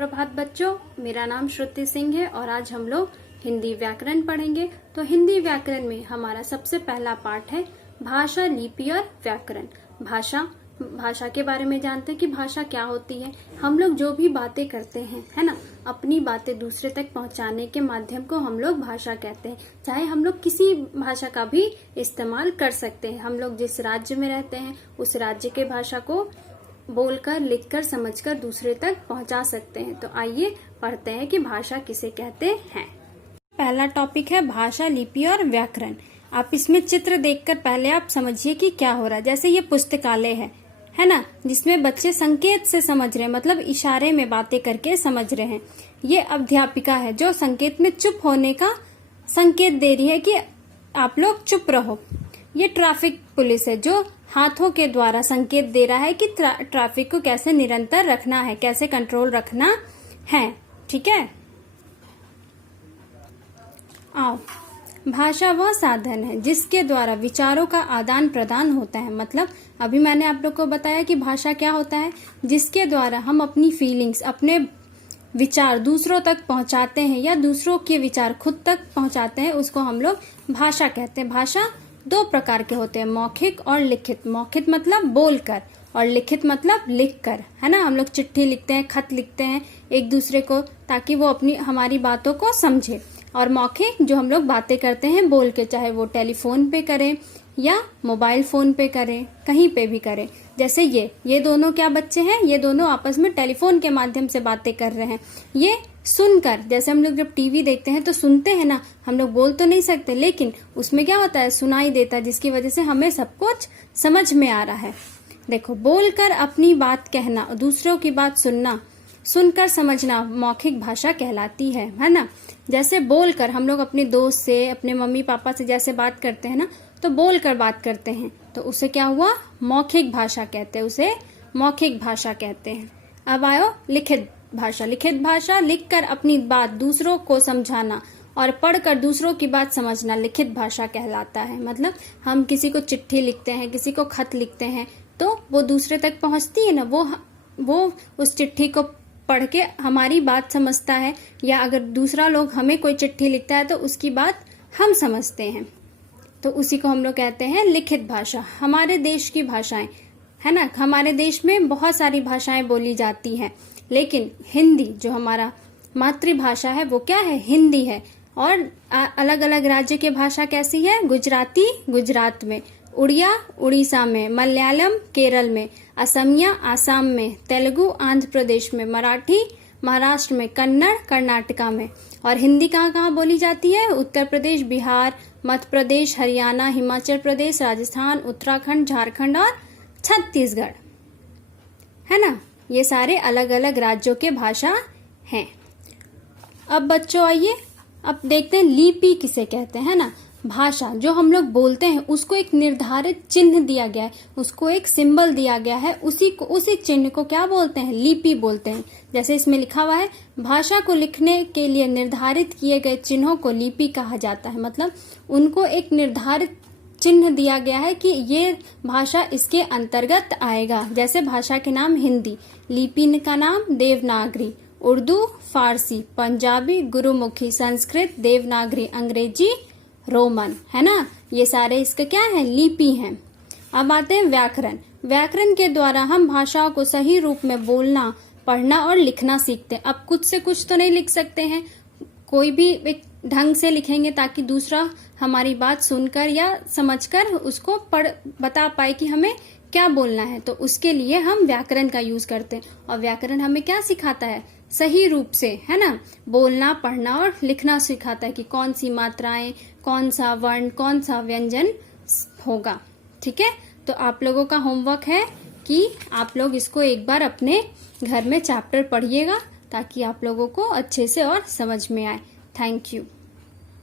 प्रभात बच्चों, मेरा नाम श्रुति सिंह है और आज हम लोग हिंदी व्याकरण पढ़ेंगे। तो हिंदी व्याकरण में हमारा सबसे पहला पाठ है भाषा, लिपि और व्याकरण। भाषा के बारे में जानते हैं कि भाषा क्या होती है। हम लोग जो भी बातें करते हैं, है ना, अपनी बातें दूसरे तक पहुंचाने के माध्यम को हम लोग भाषा कहते हैं। चाहे हम लोग किसी भाषा का भी इस्तेमाल कर सकते हैं। हम लोग जिस राज्य में रहते हैं उस राज्य के भाषा को बोलकर, लिखकर, समझकर दूसरे तक पहुंचा सकते हैं। तो आइए पढ़ते हैं कि भाषा किसे कहते हैं। पहला टॉपिक है भाषा, लिपि और व्याकरण। आप इसमें चित्र देखकर पहले आप समझिए कि क्या हो रहा है। जैसे ये पुस्तकालय है ना, जिसमें बच्चे संकेत से समझ रहे हैं, मतलब इशारे में बातें करके समझ रहे हैं। ये अध्यापिका है जो संकेत में चुप होने का संकेत दे रही है कि आप लोग चुप रहो। ये ट्रैफिक पुलिस है जो हाथों के द्वारा संकेत दे रहा है कि ट्रैफिक को कैसे निरंतर रखना है, कैसे कंट्रोल रखना है। ठीक है, आओ। भाषा वह साधन है जिसके द्वारा विचारों का आदान प्रदान होता है। मतलब अभी मैंने आप लोग को बताया कि भाषा क्या होता है, जिसके द्वारा हम अपनी फीलिंग्स, अपने विचार दूसरों तक पहुंचाते हैं या दूसरों के विचार खुद तक पहुंचाते हैं, उसको हम लोग भाषा कहते हैं। भाषा दो प्रकार के होते हैं, मौखिक और लिखित। मौखिक मतलब बोलकर और लिखित मतलब लिखकर, है ना। हम लोग चिट्ठी लिखते हैं, खत लिखते हैं एक दूसरे को ताकि वो अपनी हमारी बातों को समझे। और मौखिक जो हम लोग बातें करते हैं बोल के, चाहे वो टेलीफोन पे करें या मोबाइल फोन पे करें, कहीं पे भी करें। जैसे ये दोनों क्या बच्चे हैं, ये दोनों आपस में टेलीफोन के माध्यम से बातें कर रहे हैं। ये सुनकर, जैसे हम लोग जब टीवी देखते हैं तो सुनते हैं ना, हम लोग बोल तो नहीं सकते, लेकिन उसमें क्या होता है, सुनाई देता है, जिसकी वजह से हमें सब कुछ समझ में आ रहा है। देखो, बोलकर अपनी बात कहना, दूसरों की बात सुनना, सुनकर समझना मौखिक भाषा कहलाती है ना। जैसे बोलकर हम लोग अपने दोस्त से, अपने मम्मी पापा से जैसे बात करते हैं ना, तो बोलकर बात करते हैं, तो उसे क्या हुआ, मौखिक भाषा कहते हैं, उसे मौखिक भाषा कहते हैं। अब आयो लिखित भाषा। लिखित भाषा लिखकर अपनी बात दूसरों को समझाना और पढ़कर दूसरों की बात समझना लिखित भाषा कहलाता है। मतलब हम किसी को चिट्ठी लिखते हैं, किसी को खत लिखते हैं, तो वो दूसरे तक पहुंचती है ना, वो उस चिट्ठी को पढ़ के हमारी बात समझता है, या अगर दूसरा लोग हमें कोई चिट्ठी लिखता है तो उसकी बात हम समझते हैं। तो उसी को हम लोग कहते हैं लिखित भाषा। हमारे देश की भाषाएं, है ना, हमारे देश में बहुत सारी भाषाएं बोली जाती हैं, लेकिन हिंदी जो हमारा मातृभाषा है वो क्या है, हिंदी है। और अलग अलग राज्य की भाषा कैसी है, गुजराती गुजरात में, उड़िया उड़ीसा में, मलयालम केरल में, असमिया आसाम में, तेलुगु आंध्र प्रदेश में, मराठी महाराष्ट्र में, कन्नड़ कर्नाटका में। और हिंदी कहाँ कहाँ बोली जाती है, उत्तर प्रदेश, बिहार, मध्य प्रदेश, हरियाणा, हिमाचल प्रदेश, राजस्थान, उत्तराखंड, झारखंड और छत्तीसगढ़, है ना। ये सारे अलग अलग राज्यों के भाषा हैं। अब बच्चों आइए, अब देखते हैं लिपि किसे कहते हैं ना। भाषा जो हम लोग बोलते हैं उसको एक निर्धारित चिन्ह दिया गया है, उसको एक सिंबल दिया गया है, उसी चिन्ह को क्या बोलते हैं, लिपि बोलते हैं। जैसे इसमें लिखा हुआ है, भाषा को लिखने के लिए निर्धारित किए गए चिन्हों को लिपि कहा जाता है। मतलब उनको एक निर्धारित चिन्ह दिया गया है कि ये भाषा इसके अंतर्गत आएगा। जैसे भाषा के नाम हिंदी, लिपि का नाम देवनागरी, उर्दू, फारसी, पंजाबी, गुरुमुखी, संस्कृत, देवनागरी, अंग्रेजी, रोमन, है ना। ये सारे इसके क्या है, लिपि हैं। अब आते हैं व्याकरण। व्याकरण के द्वारा हम भाषाओं को सही रूप में बोलना, पढ़ना और लिखना सीखते हैं। अब कुछ से कुछ तो नहीं लिख सकते हैं, कोई भी एक ढंग से लिखेंगे ताकि दूसरा हमारी बात सुनकर या समझकर उसको बता पाए कि हमें क्या बोलना है। तो उसके लिए हम व्याकरण का यूज करते हैं। और व्याकरण हमें क्या सिखाता है, सही रूप से, है ना, बोलना, पढ़ना और लिखना सिखाता है कि कौन सी मात्राएं, कौन सा वर्ण, कौन सा व्यंजन होगा। ठीक है, तो आप लोगों का होमवर्क है कि आप लोग इसको एक बार अपने घर में चैप्टर पढ़िएगा ताकि आप लोगों को अच्छे से और समझ में आए। Thank you.